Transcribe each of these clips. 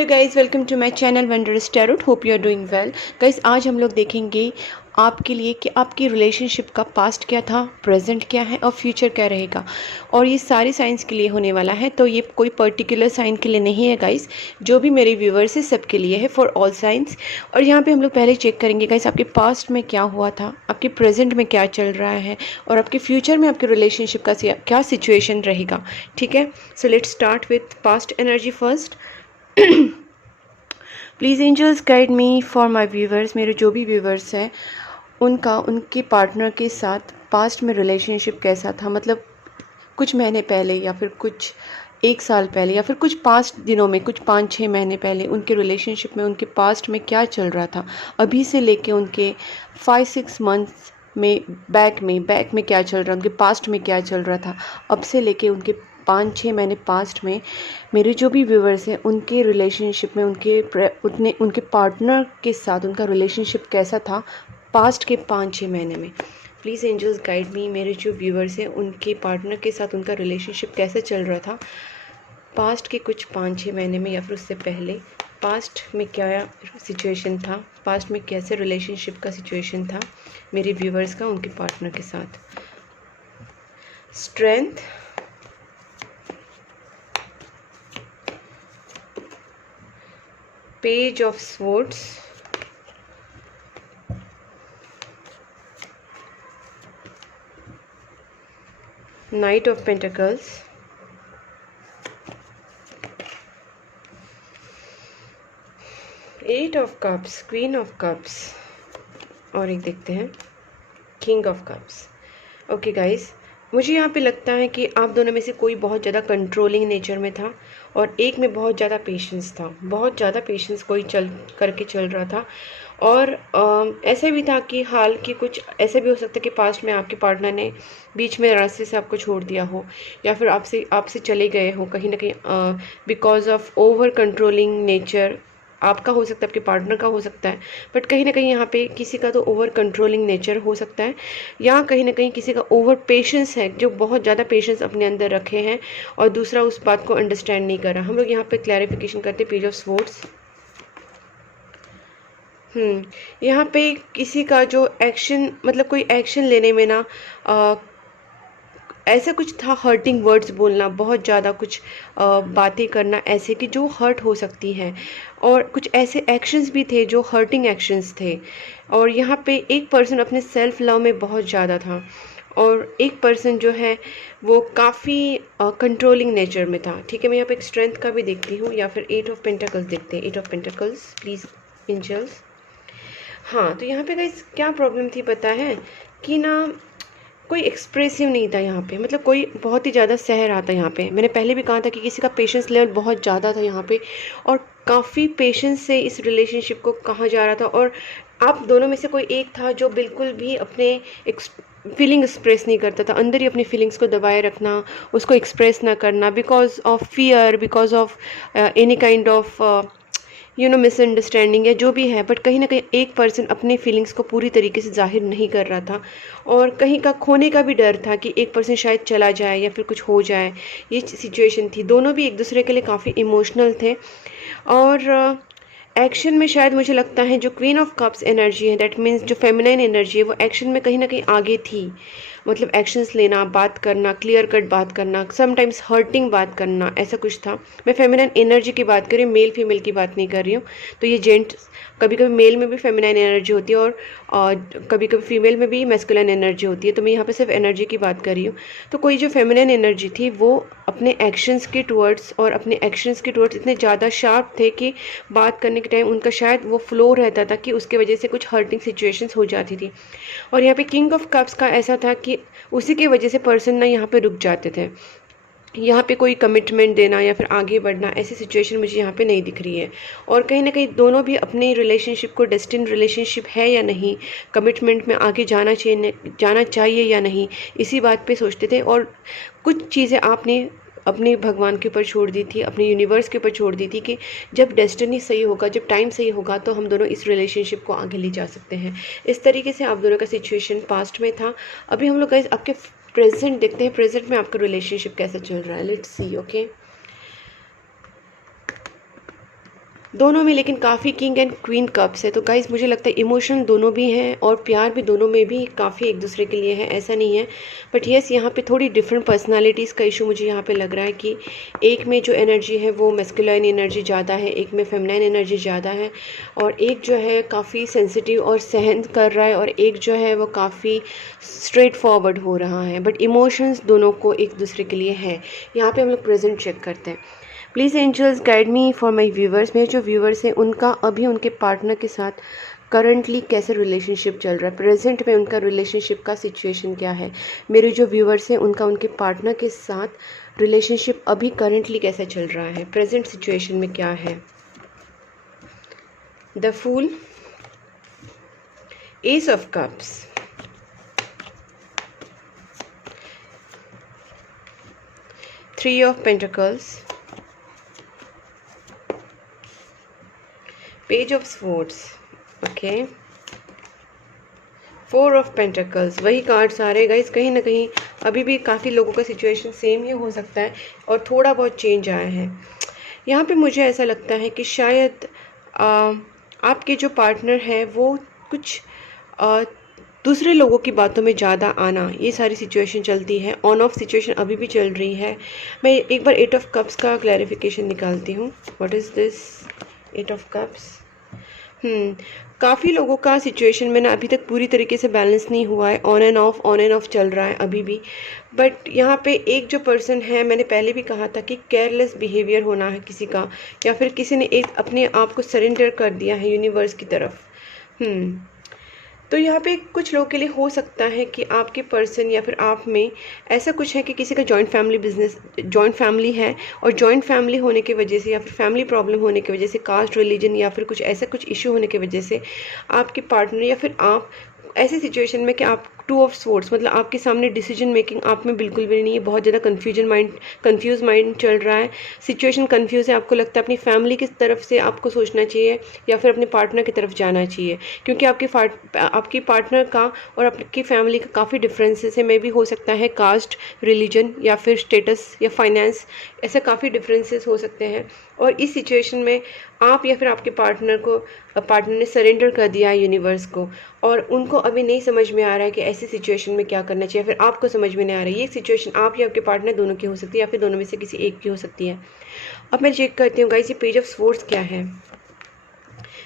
Hello guys, welcome to my channel Wondrous Tarot. Hope you are doing well. Guys, आज हम लोग देखेंगे आपके लिए कि आपकी रिलेशनशिप का पास्ट क्या था, प्रेजेंट क्या है और फ्यूचर क्या रहेगा। और ये सारी साइंस के लिए होने वाला है, तो ये कोई पर्टिकुलर साइन के लिए नहीं है गाइस। जो भी मेरे व्यूवर्स है सबके लिए है, फॉर ऑल साइंस। और यहाँ पे हम लोग पहले चेक करेंगे गाइस आपके पास्ट में क्या हुआ था, आपके प्रेजेंट में क्या चल रहा है और आपके फ्यूचर में आपके रिलेशनशिप का क्या सिचुएशन रहेगा। ठीक है, so let's start with past energy first. Please angels guide me for my viewers. मेरे जो भी व्यूवर्स हैं उनका उनके पार्टनर के साथ पास्ट में रिलेशनशिप कैसा था, मतलब कुछ महीने पहले या फिर कुछ एक साल पहले या फिर कुछ 5 दिनों में, कुछ 5-6 महीने पहले उनके रिलेशनशिप में उनके पास्ट में क्या चल रहा था। अभी से लेके उनके 5-6 मंथ्स में बैक में क्या चल रहा है, उनके पास्ट में क्या चल रहा था। अब से लेके उनके 5-6 महीने पास्ट में मेरे जो भी व्यूवर्स हैं उनके रिलेशनशिप में उनके पार्टनर के साथ उनका रिलेशनशिप कैसा था पास्ट के 5-6 महीने में। Please angels guide me. मेरे जो व्यूवर्स हैं उनके पार्टनर के साथ उनका रिलेशनशिप कैसे चल रहा था पास्ट के कुछ 5-6 महीने में या फिर उससे पहले। पास्ट में क्या सिचुएशन था, पास्ट में कैसे रिलेशनशिप का सिचुएशन था मेरे व्यूवर्स का उनके पार्टनर के साथ। Strength, page of swords, knight of pentacles, eight of cups, queen of cups और एक देखते हैं king of cups. Okay guys, मुझे यहाँ पे लगता है कि आप दोनों में से कोई बहुत ज़्यादा कंट्रोलिंग नेचर में था और एक में बहुत ज़्यादा पेशेंस था। बहुत ज़्यादा पेशेंस कोई चल रहा था। और ऐसा भी था कि हाल की कुछ ऐसे भी हो सकता है कि पास्ट में आपके पार्टनर ने बीच में रास्ते से आपको छोड़ दिया हो या फिर आपसे चले गए हो कहीं ना कहीं because of over controlling nature. आपका हो सकता है, आपके पार्टनर का हो सकता है, बट कहीं ना कहीं यहाँ पे किसी का तो ओवर कंट्रोलिंग नेचर हो सकता है या कहीं ना कहीं किसी का ओवर पेशेंस है, जो बहुत ज़्यादा पेशेंस अपने अंदर रखे हैं और दूसरा उस बात को अंडरस्टैंड नहीं कर रहा। हम लोग यहाँ पे क्लैरिफिकेशन करते हैं पेज ऑफ स्वॉर्ड्स। यहाँ पे किसी का जो एक्शन, मतलब कोई एक्शन लेने में ना ऐसा कुछ था, हर्टिंग वर्ड्स बोलना, बहुत ज़्यादा कुछ बातें करना ऐसे कि जो हर्ट हो सकती हैं, और कुछ ऐसे एक्शंस भी थे जो हर्टिंग एक्शंस थे। और यहाँ पे एक पर्सन अपने सेल्फ लव में बहुत ज़्यादा था और एक पर्सन जो है वो काफ़ी कंट्रोलिंग नेचर में था। ठीक है, मैं यहाँ पे एक स्ट्रेंथ का भी देखती हूँ या फिर 8 ऑफ पेंटिकल्स देखते हैं। 8 ऑफ पेंटिकल्स प्लीज़ एंजल्स। हाँ, तो यहाँ पे गाइस क्या प्रॉब्लम थी पता है कि ना कोई एक्सप्रेसिव नहीं था यहाँ पे, मतलब कोई बहुत ही ज़्यादा सह रहा था यहाँ पे। मैंने पहले भी कहा था कि किसी का पेशेंस लेवल बहुत ज़्यादा था यहाँ पे और काफ़ी पेशेंस से इस रिलेशनशिप को कहा जा रहा था। और आप दोनों में से कोई एक था जो बिल्कुल भी अपने फीलिंग एक्सप्रेस नहीं करता था, अंदर ही अपनी फीलिंग्स को दबाए रखना, उसको एक्सप्रेस ना करना because of fear, because of any kind of misunderstanding या जो भी है। बट कहीं ना कहीं एक पर्सन अपने फीलिंग्स को पूरी तरीके से जाहिर नहीं कर रहा था और कहीं का खोने का भी डर था कि एक पर्सन शायद चला जाए या फिर कुछ हो जाए। ये सिचुएशन थी, दोनों भी एक दूसरे के लिए काफ़ी इमोशनल थे। और एक्शन में शायद मुझे लगता है जो क्वीन ऑफ कप्स एनर्जी है, दैट मीन्स जो फेमिनाइन एनर्जी है, वो एक्शन में कहीं ना कहीं आगे थी। मतलब एक्शंस लेना, बात करना, क्लियर कट बात करना, समटाइम्स हर्टिंग बात करना, ऐसा कुछ था। मैं फेमिनाइन एनर्जी की बात कर रही हूँ, मेल फीमेल की बात नहीं कर रही हूँ। तो ये जेंट्स, कभी कभी मेल में भी फेमिनाइन एनर्जी होती है और कभी कभी फीमेल में भी मैस्कुलिन एनर्जी होती है। तो मैं यहाँ पे सिर्फ एनर्जी की बात कर रही हूँ। तो कोई जो फेमिनाइन एनर्जी थी वो अपने एक्शंस के टुवर्ड्स इतने ज़्यादा शार्प थे कि बात करने के टाइम उनका शायद वो फ्लो रहता था कि उसके वजह से कुछ हर्टिंग सिचुएशंस हो जाती थी। और यहाँ पे किंग ऑफ कप्स का ऐसा था कि उसी की वजह से पर्सन ना यहाँ पे रुक जाते थे। यहाँ पे कोई कमिटमेंट देना या फिर आगे बढ़ना, ऐसी सिचुएशन मुझे यहाँ पे नहीं दिख रही है। और कहीं ना कहीं दोनों भी अपने रिलेशनशिप को डेस्टिन रिलेशनशिप है या नहीं, कमिटमेंट में आगे जाना चाहिए या नहीं, इसी बात पे सोचते थे। और कुछ चीज़ें आपने अपने भगवान के ऊपर छोड़ दी थी, अपने यूनिवर्स के ऊपर छोड़ दी थी कि जब डेस्टिनी सही होगा, जब टाइम सही होगा तो हम दोनों इस रिलेशनशिप को आगे ले जा सकते हैं। इस तरीके से आप दोनों का सिचुएशन पास्ट में था। अभी हम लोग आपके प्रेजेंट देखते हैं, प्रेजेंट में आपका रिलेशनशिप कैसा चल रहा है। Let's see. ओके, दोनों में लेकिन काफ़ी किंग एंड क्वीन कप्स है। तो गाइस मुझे लगता है इमोशन दोनों भी हैं और प्यार भी दोनों में भी काफ़ी एक दूसरे के लिए है, ऐसा नहीं है। बट यस, यहाँ पे थोड़ी डिफरेंट पर्सनालिटीज़ का इशू मुझे यहाँ पे लग रहा है कि एक में जो एनर्जी है वो मैस्कुलाइन एनर्जी ज़्यादा है, एक में फेमिनाइन एनर्जी ज़्यादा है, और एक जो है काफ़ी सेंसिटिव और सहन कर रहा है, और एक जो है वो काफ़ी स्ट्रेट फॉरवर्ड हो रहा है। बट इमोशंस दोनों को एक दूसरे के लिए है। यहाँ पे हम लोग प्रेजेंट चेक करते हैं। Please angels guide me for my viewers. मेरे जो व्यूवर्स हैं उनका अभी उनके पार्टनर के साथ करंटली कैसे रिलेशनशिप चल रहा है, प्रेजेंट में उनका रिलेशनशिप का सिचुएशन क्या है। मेरे जो व्यूवर्स हैं उनका उनके पार्टनर के साथ रिलेशनशिप अभी करंटली कैसे चल रहा है, प्रेजेंट सिचुएशन में क्या है। The fool, ace of cups, three of pentacles, page of swords, okay, four of pentacles. वही कार्ड्स आ रहे गाइस। कहीं ना कहीं अभी भी काफ़ी लोगों का सिचुएशन सेम ही हो सकता है और थोड़ा बहुत चेंज आया है। यहाँ पे मुझे ऐसा लगता है कि शायद आपके जो पार्टनर है वो कुछ दूसरे लोगों की बातों में ज़्यादा आना, ये सारी सिचुएशन चलती है। ऑन ऑफ सिचुएशन अभी भी चल रही है। मैं एक बार एट ऑफ कप्स का क्लैरिफिकेशन निकालती हूँ। What is this eight of cups? काफ़ी लोगों का सिचुएशन में ना अभी तक पूरी तरीके से बैलेंस नहीं हुआ है। ऑन एंड ऑफ चल रहा है अभी भी। बट यहाँ पे एक जो पर्सन है, मैंने पहले भी कहा था कि केयरलेस बिहेवियर होना है किसी का, या फिर किसी ने एक अपने आप को सरेंडर कर दिया है यूनिवर्स की तरफ। तो यहाँ पे कुछ लोगों के लिए हो सकता है कि आपके पर्सन या फिर आप में ऐसा कुछ है कि किसी का जॉइंट फैमिली है, और जॉइंट फैमिली होने की वजह से या फिर फैमिली प्रॉब्लम होने की वजह से, कास्ट, रिलीजन या फिर कुछ ऐसा कुछ इशू होने की वजह से आपके पार्टनर या फिर आप ऐसे सिचुएशन में कि आप टू ऑफ स्वॉर्ड्स, मतलब आपके सामने डिसीजन मेकिंग आप में बिल्कुल भी नहीं है। बहुत ज़्यादा कंफ्यूज माइंड चल रहा है। सिचुएशन कंफ्यूज है। आपको लगता है अपनी फैमिली की तरफ से आपको सोचना चाहिए या फिर अपने पार्टनर की तरफ जाना चाहिए, क्योंकि आपकी पार्टनर का और आपकी फैमिली का काफ़ी डिफरेंसेस है। मे भी हो सकता है कास्ट, रिलीजन या फिर स्टेटस या फाइनेंस, ऐसे काफ़ी डिफरेंसेस हो सकते हैं। और इस सिचुएशन में आप या फिर आपके पार्टनर ने सरेंडर कर दिया है यूनिवर्स को, और उनको अभी नहीं समझ में आ रहा है कि ऐसी सिचुएशन में क्या करना चाहिए, फिर आपको समझ में नहीं आ रहा है। ये सिचुएशन आप या आपके पार्टनर दोनों की हो सकती है, या फिर दोनों में से किसी एक की हो सकती है। अब मैं चेक करती हूँ गाइस, ये पेज ऑफ स्वॉर्ड्स क्या है।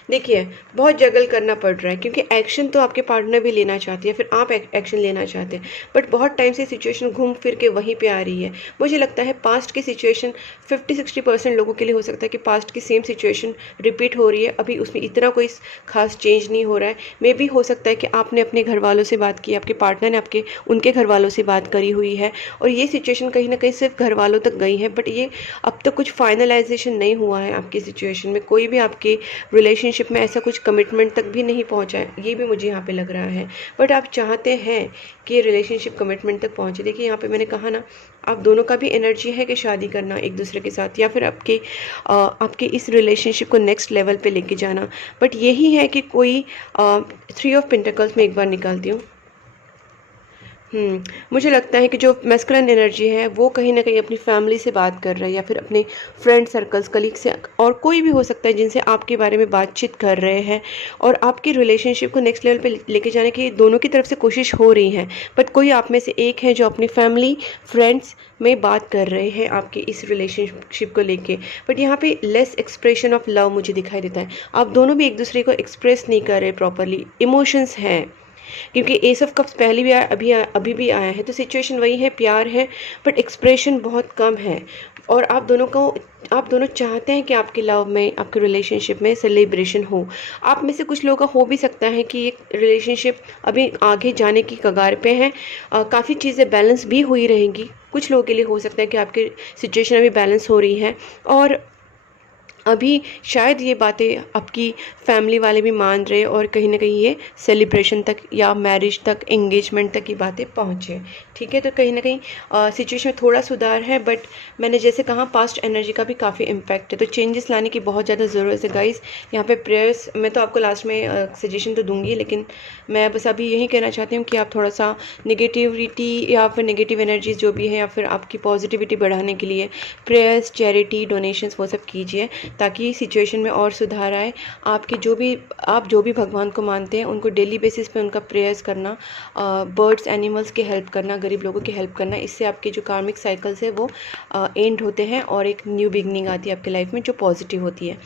देखिए, बहुत जगल करना पड़ रहा है, क्योंकि एक्शन तो आपके पार्टनर भी लेना चाहती है, फिर आप एक्शन लेना चाहते हैं, बट बहुत टाइम से सिचुएशन घूम फिर के वहीं पे आ रही है। मुझे लगता है पास्ट की सिचुएशन 50-60% लोगों के लिए हो सकता है कि पास्ट की सेम सिचुएशन रिपीट हो रही है, अभी उसमें इतना कोई खास चेंज नहीं हो रहा है। मे भी हो सकता है कि आपने अपने घर वालों से बात की, आपके पार्टनर ने उनके घर वालों से बात करी हुई है, और ये सिचुएशन कहीं ना कहीं सिर्फ घर वालों तक गई है, बट ये अब तक कुछ फाइनलाइजेशन नहीं हुआ है आपकी सिचुएशन में। कोई भी आपके रिलेशनशिप में ऐसा कुछ कमिटमेंट तक भी नहीं पहुंचा है, ये भी मुझे यहाँ पे लग रहा है। बट आप चाहते हैं कि रिलेशनशिप कमिटमेंट तक पहुंचे। देखिए, यहाँ पे मैंने कहा ना, आप दोनों का भी एनर्जी है कि शादी करना एक दूसरे के साथ, या फिर आपके इस रिलेशनशिप को नेक्स्ट लेवल पे लेके जाना। बट यही है कि कोई थ्री ऑफ पेंटिकल्स में एक बार निकालती हूँ। मुझे लगता है कि जो मैस्कुलिन एनर्जी है वो कहीं ना कहीं अपनी फैमिली से बात कर रहा है, या फिर अपने फ्रेंड सर्कल्स, कलीग से, और कोई भी हो सकता है जिनसे आपके बारे में बातचीत कर रहे हैं, और आपकी रिलेशनशिप को नेक्स्ट लेवल पे लेके जाने की दोनों की तरफ से कोशिश हो रही है। बट कोई आप में से एक है जो अपनी फैमिली, फ्रेंड्स में बात कर रहे हैं आपके इस रिलेशनशिप को लेके। बट यहाँ पे लेस एक्सप्रेशन ऑफ लव मुझे दिखाई देता है। आप दोनों भी एक दूसरे को एक्सप्रेस नहीं कर रहे प्रॉपरली। इमोशंस हैं, क्योंकि एस ऑफ कप्स पहले भी आया, अभी भी आया है, तो सिचुएशन वही है, प्यार है, बट एक्सप्रेशन बहुत कम है। और आप दोनों चाहते हैं कि आपके लव में, आपके रिलेशनशिप में सेलिब्रेशन हो। आप में से कुछ लोगों का हो भी सकता है कि ये रिलेशनशिप अभी आगे जाने की कगार पे है, काफ़ी चीज़ें बैलेंस भी हुई रहेंगी। कुछ लोगों के लिए हो सकता है कि आपकी सिचुएशन अभी बैलेंस हो रही है, और अभी शायद ये बातें आपकी फैमिली वाले भी मान रहे, और कहीं ना कहीं ये सेलिब्रेशन तक या मैरिज तक, एंगेजमेंट तक की बातें पहुँचे। ठीक है, तो कहीं ना कहीं सिचुएशन में थोड़ा सुधार है, बट मैंने जैसे कहा पास्ट एनर्जी का भी काफ़ी इम्पैक्ट है, तो चेंजेस लाने की बहुत ज़्यादा ज़रूरत है गाइस। यहाँ पे प्रेयर्स मैं तो आपको लास्ट में सजेशन तो दूंगी, लेकिन मैं बस अभी यही कहना चाहती हूँ कि आप थोड़ा सा निगेटिविटी या फिर नेगेटिव एनर्जीज जो भी है, या फिर आपकी पॉजिटिविटी बढ़ाने के लिए प्रेयर्स, चैरिटी, डोनेशंस वो सब कीजिए, ताकि सिचुएशन में और सुधार आए। आप जो भी भगवान को मानते हैं उनको डेली बेसिस पे उनका प्रेयर्स करना, बर्ड्स एनिमल्स की हेल्प करना, गरीब लोगों की हेल्प करना, इससे आपके जो कार्मिक साइकिल्स है वो एंड होते हैं और एक न्यू बिगनिंग आती है आपके लाइफ में जो पॉजिटिव होती है।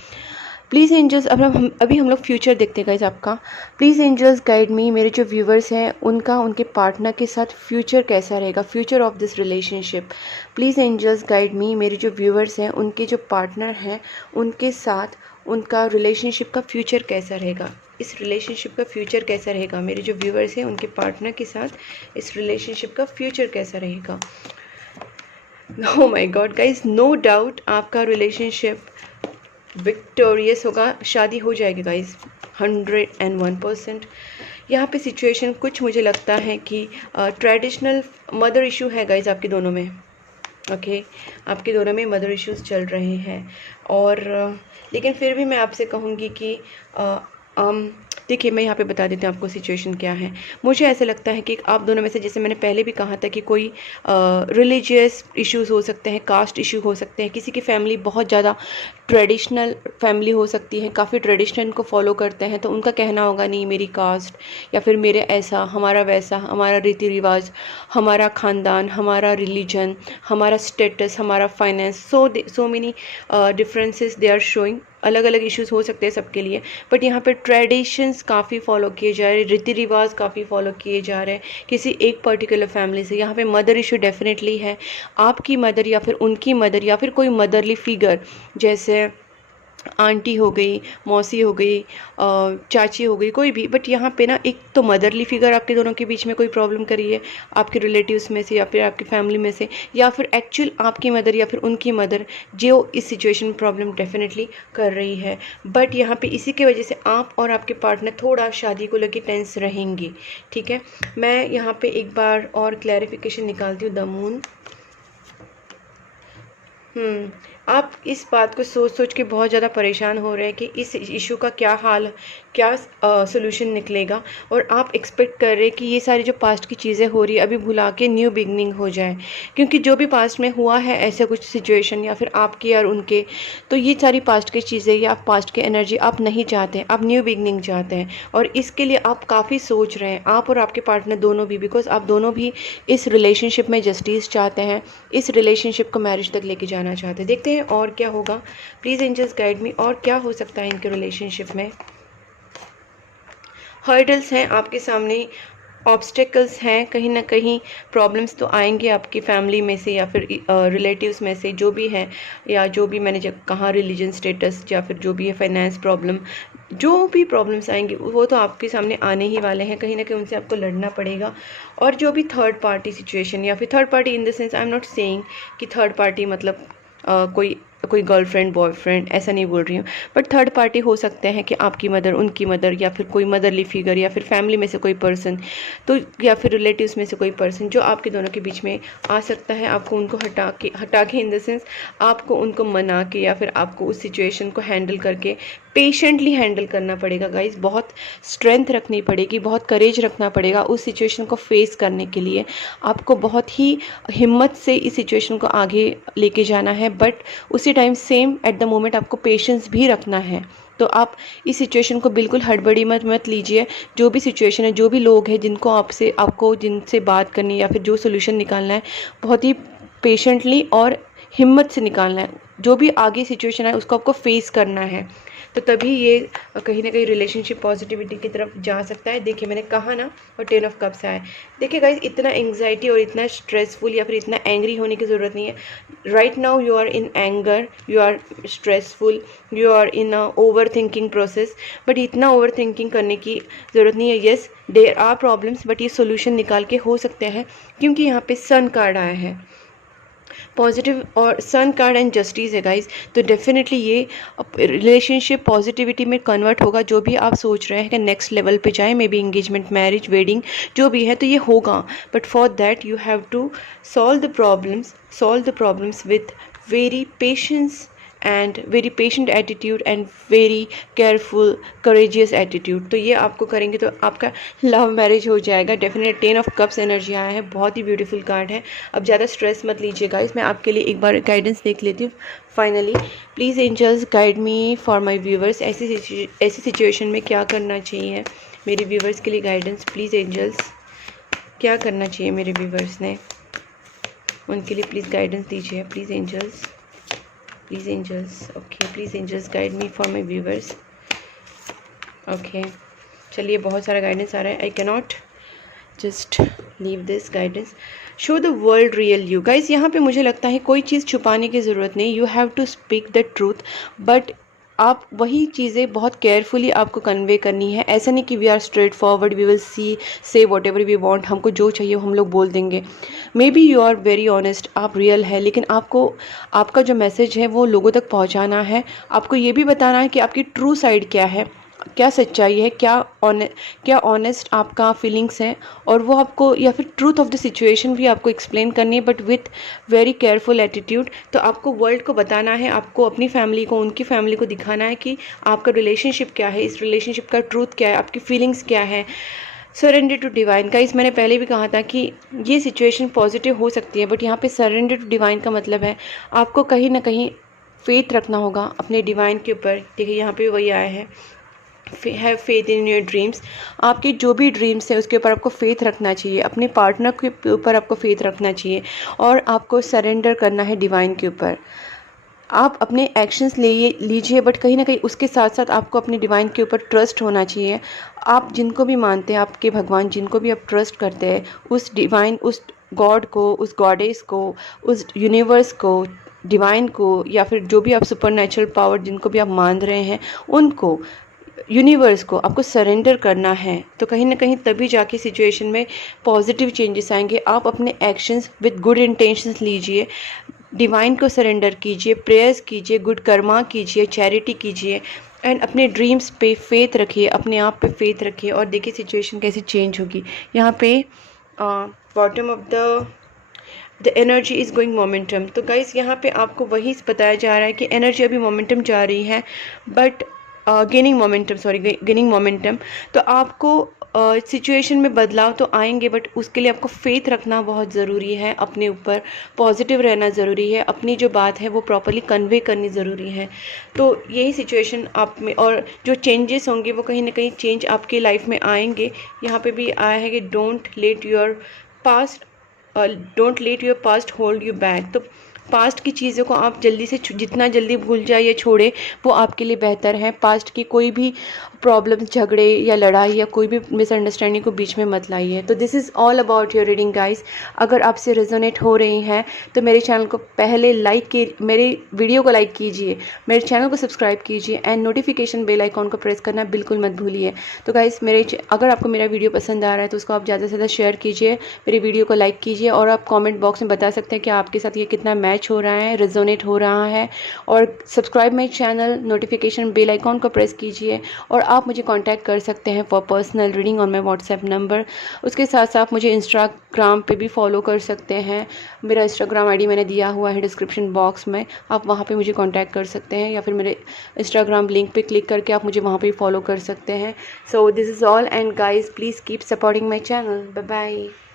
प्लीज़ एंजल्स, अभी हम लोग फ्यूचर देखते हैं गाइज आपका। प्लीज़ एंजल्स गाइड मी, मेरे जो व्यूवर्स हैं उनका उनके पार्टनर के साथ फ्यूचर कैसा रहेगा, future of this relationship. Please angels guide me, मेरे जो व्यूवर्स हैं उनके जो पार्टनर हैं उनके साथ उनका रिलेशनशिप का फ्यूचर कैसा रहेगा, इस रिलेशनशिप का फ्यूचर कैसा रहेगा। मेरे जो व्यूवर्स हैं उनके पार्टनर के साथ इस रिलेशनशिप का फ्यूचर कैसा रहेगा। Oh my god guys, no doubt आपका रिलेशनशिप विक्टोरियस होगा, शादी हो जाएगी गाइज 101%। यहाँ पे सिचुएशन कुछ मुझे लगता है कि ट्रेडिशनल मदर इशू है गाइज आपके दोनों में। ओके, आपके दोनों में मदर इश्यूज चल रहे हैं और लेकिन फिर भी मैं आपसे कहूँगी कि देखिए मैं यहाँ पे बता देती हूँ आपको सिचुएशन क्या है। मुझे ऐसा लगता है कि आप दोनों में से, जैसे मैंने पहले भी कहा था कि कोई रिलीजियस इश्यूज हो सकते हैं, कास्ट इशू हो सकते हैं, किसी की फैमिली बहुत ज़्यादा ट्रेडिशनल फैमिली हो सकती है, काफ़ी ट्रेडिशन को फॉलो करते हैं, तो उनका कहना होगा नहीं मेरी कास्ट या फिर मेरे ऐसा, हमारा वैसा, हमारा रीति रिवाज, हमारा ख़ानदान, हमारा रिलीजन, हमारा स्टेटस, हमारा finance, so many differences they are showing. अलग अलग इश्यूज हो सकते हैं सबके लिए, बट यहाँ पे ट्रेडिशंस काफ़ी फॉलो किए जा रहे हैं, रीति रिवाज काफ़ी फॉलो किए जा रहे हैं किसी एक पर्टिकुलर फैमिली से। यहाँ पे मदर इशू डेफिनेटली है, आपकी मदर या फिर उनकी मदर या फिर कोई मदरली फिगर, जैसे आंटी हो गई, मौसी हो गई, चाची हो गई, कोई भी, बट यहाँ पे ना एक तो मदरली फिगर आपके दोनों के बीच में कोई प्रॉब्लम कर रही है, आपके रिलेटिव्स में से या फिर आपकी फैमिली में से, या फिर एक्चुअल आपकी मदर या फिर उनकी मदर जो इस सिचुएशन में प्रॉब्लम डेफिनेटली कर रही है। बट यहाँ पे इसी की वजह से आप और आपके पार्टनर थोड़ा शादी को लेकर टेंस रहेंगे। ठीक है, मैं यहाँ पे एक बार और क्लैरिफिकेशन निकालती हूँ। द मून, आप इस बात को सोच सोच के बहुत ज़्यादा परेशान हो रहे हैं कि इस इशू का क्या हाल, क्या सोल्यूशन निकलेगा, और आप एक्सपेक्ट कर रहे हैं कि ये सारी जो पास्ट की चीज़ें हो रही है अभी भुला के न्यू बिगनिंग हो जाए, क्योंकि जो भी पास्ट में हुआ है ऐसे कुछ सिचुएशन या फिर आपके और उनके, तो ये सारी पास्ट की चीज़ें या पास्ट की एनर्जी आप नहीं चाहते हैं, आप न्यू बिगनिंग चाहते हैं, और इसके लिए आप काफ़ी सोच रहे हैं, आप और आपके पार्टनर दोनों भी, बिकॉज आप दोनों भी इस रिलेशनशिप में जस्टिस चाहते हैं, इस रिलेशनशिप को मैरिज तक लेके जाना चाहते हैं। देखते हैं और क्या होगा। प्लीज़ एंजल्स गाइड मी, और क्या हो सकता है इनके रिलेशनशिप में। हर्डल्स हैं आपके सामने, ऑब्स्टेकल्स हैं, कहीं ना कहीं प्रॉब्लम्स तो आएंगे आपकी फैमिली में से या फिर रिलेटिव्स में से, जो भी है, या जो भी मैंने जब कहा रिलीजन स्टेटस, या फिर जो भी है फाइनेंस प्रॉब्लम, जो भी प्रॉब्लम्स आएंगे वो तो आपके सामने आने ही वाले हैं, कहीं ना कहीं उनसे आपको लड़ना पड़ेगा। और जो भी थर्ड पार्टी सिचुएशन, या फिर third party in the sense, I am not saying कि थर्ड पार्टी मतलब कोई गर्लफ्रेंड बॉयफ्रेंड, ऐसा नहीं बोल रही हूँ, बट थर्ड पार्टी हो सकते हैं कि आपकी मदर, उनकी मदर, या फिर कोई मदरली फिगर, या फिर फैमिली में से कोई पर्सन, तो या फिर रिलेटिव्स में से कोई पर्सन जो आपके दोनों के बीच में आ सकता है। आपको उनको हटा के इन द सेंस आपको उनको मना के या फिर आपको उस सिचुएशन को हैंडल करके पेशेंटली हैंडल करना पड़ेगा गाइज। बहुत स्ट्रेंथ रखनी पड़ेगी, बहुत करेज रखना पड़ेगा उस सिचुएशन को फेस करने के लिए। आपको बहुत ही हिम्मत से इस सिचुएशन को आगे लेके जाना है, बट उसी time same at the moment आपको पेशेंस भी रखना है। तो आप इस सिचुएशन को बिल्कुल हड़बड़ी मत लीजिए। जो भी सिचुएशन है, जो भी लोग हैं जिनको आपको जिनसे बात करनी या फिर जो सोल्यूशन निकालना है, बहुत ही पेशेंटली और हिम्मत से निकालना है। जो भी आगे सिचुएशन है उसको आपको फेस करना है, तो तभी ये कहीं ना कहीं रिलेशनशिप पॉजिटिविटी की तरफ जा सकता है। देखिए मैंने कहा ना, और 10 ऑफ कप्स आया। देखिए गाइज, इतना एंग्जाइटी और इतना स्ट्रेसफुल या फिर इतना एंग्री होने की ज़रूरत नहीं है। Right now you are in anger, you are stressful, you are in a over thinking process, but इतना ओवर थिंकिंग करने की ज़रूरत नहीं है। Yes there are problems, but ये सोल्यूशन निकाल के हो सकते हैं, क्योंकि यहाँ पे सन कार्ड आया है, पॉजिटिव, और सन कार्ड एंड जस्टिस है गाइज। तो डेफिनेटली ये रिलेशनशिप पॉजिटिविटी में कन्वर्ट होगा। जो भी आप सोच रहे हैं कि नेक्स्ट लेवल पे जाए, may be engagement, marriage, wedding, जो भी है, तो ये होगा, but for that you have to solve the problems with very patience and very patient attitude and very careful courageous attitude. तो ये आपको करेंगे तो आपका लव मैरिज हो जाएगा डेफिनेट। 10 ऑफ कप्स एनर्जी आया है, बहुत ही ब्यूटीफुल कार्ड है। अब ज़्यादा स्ट्रेस मत लीजिएगा, इसमें आपके लिए एक बार गाइडेंस देख लेती हूँ finally. Please angels guide me for my viewers, ऐसी सिचुएशन में क्या करना चाहिए मेरे व्यूवर्स के लिए गाइडेंस। प्लीज़ एंजल्स क्या करना चाहिए मेरे व्यूवर्स ने, उनके लिए प्लीज़ गाइडेंस दीजिए। Please angels, please angels, okay please angels guide me for my viewers. Okay चलिए, बहुत सारा गाइडेंस आ रहा है। I cannot just leave this guidance. Show the world real you. Guys यहाँ पे मुझे लगता है कोई चीज़ छुपाने की ज़रूरत नहीं, you have to speak the truth, but आप वही चीज़ें बहुत केयरफुली आपको कन्वे करनी है। ऐसा नहीं कि we are straight forward, we will say what ever we want, हमको जो चाहिए वो हम लोग बोल देंगे। May be you are very honest, आप रियल है, लेकिन आपको आपका जो मैसेज है वो लोगों तक पहुंचाना है। आपको ये भी बताना है कि आपकी ट्रू साइड क्या है, क्या सच्चाई है, क्या ऑनेस्ट आपका फीलिंग्स है, और वो आपको, या फिर ट्रूथ ऑफ द सिचुएशन भी आपको एक्सप्लेन करनी है, but with very careful attitude. तो आपको वर्ल्ड को बताना है, आपको अपनी फैमिली को, उनकी फैमिली को दिखाना है कि आपका रिलेशनशिप क्या है, इस रिलेशनशिप का ट्रूथ क्या है, आपकी फीलिंग्स क्या है। Surrender to divine. गाइस मैंने पहले भी कहा था कि ये सिचुएशन पॉजिटिव हो सकती है, बट यहाँ पे सरेंडर टू डिवाइन का मतलब है आपको कहीं ना कहीं फेथ रखना होगा अपने डिवाइन के ऊपर। देखिए यहाँ पे वही आया है, have faith in your dreams. आपके जो भी ड्रीम्स है उसके ऊपर आपको फेथ रखना चाहिए, अपने पार्टनर के ऊपर आपको फेथ रखना चाहिए, और आपको सरेंडर करना है डिवाइन के ऊपर। आप अपने एक्शंस लीजिए, बट कहीं ना कहीं उसके साथ साथ आपको अपने डिवाइन के ऊपर ट्रस्ट होना चाहिए। आप जिनको भी मानते हैं, आपके भगवान जिनको भी आप ट्रस्ट करते हैं, उस डिवाइन, उस गॉड को, उस गॉडेस को, उस यूनिवर्स को, डिवाइन को, या फिर जो भी आप सुपर नेचुरल पावर जिनको भी आप मान रहे हैं, उनको, यूनिवर्स को आपको सरेंडर करना है। तो कहीं ना कहीं तभी जाके सिचुएशन में पॉजिटिव चेंजेस आएंगे। आप अपने एक्शंस विद गुड इंटेंशंस लीजिए, डिवाइन को सरेंडर कीजिए, प्रेयर्स कीजिए, गुड कर्मा कीजिए, चैरिटी कीजिए, एंड अपने ड्रीम्स पे फेथ रखिए, अपने आप पे फेथ रखिए, और देखिए सिचुएशन कैसे चेंज होगी। यहाँ पे bottom of the energy is going momentum. तो गाइस यहाँ पे आपको वही बताया जा रहा है कि एनर्जी अभी मोमेंटम जा रही है, बट गेनिंग मोमेंटम। तो आपको सिचुएशन में बदलाव तो आएंगे, बट उसके लिए आपको फेथ रखना बहुत ज़रूरी है, अपने ऊपर पॉजिटिव रहना ज़रूरी है, अपनी जो बात है वो प्रॉपर्ली कन्वे करनी ज़रूरी है। तो यही सिचुएशन आप में, और जो चेंजेस होंगे वो कहीं ना कहीं चेंज आपके लाइफ में आएंगे। यहाँ पे भी आया है कि don't let your past hold you back. तो पास्ट की चीज़ों को आप जल्दी से जितना जल्दी भूल जाए या छोड़े वो आपके लिए बेहतर है। पास्ट की कोई भी प्रॉब्लम, झगड़े या लड़ाई या कोई भी मिसअंडरस्टैंडिंग को बीच में मत लाइए। तो this is all about your reading guys. अगर आपसे रेजोनेट हो रही हैं तो मेरे चैनल को पहले मेरे वीडियो को लाइक कीजिए, मेरे चैनल को सब्सक्राइब कीजिए, एंड नोटिफिकेशन बेल आइकॉन को प्रेस करना बिल्कुल मत भूलिए। तो गाइस अगर आपको मेरा वीडियो पसंद आ रहा है तो उसको आप ज़्यादा से ज़्यादा शेयर कीजिए, मेरे वीडियो को लाइक कीजिए, और आप कॉमेंट बॉक्स में बता सकते हैं कि आपके साथ ये कितना मैच हो रहा है, रेजोनेट हो रहा है। और subscribe my channel, notification bell icon को प्रेस कीजिए, और आप मुझे कांटेक्ट कर सकते हैं for personal reading on my WhatsApp number. उसके साथ साथ मुझे इंस्टाग्राम पे भी फॉलो कर सकते हैं। मेरा इंस्टाग्राम आईडी मैंने दिया हुआ है डिस्क्रिप्शन बॉक्स में, आप वहाँ पे मुझे कांटेक्ट कर सकते हैं, या फिर मेरे इंस्टाग्राम लिंक पे क्लिक करके आप मुझे वहाँ पे फॉलो कर सकते हैं। So this is all, and guys please keep supporting my channel. Bye bye.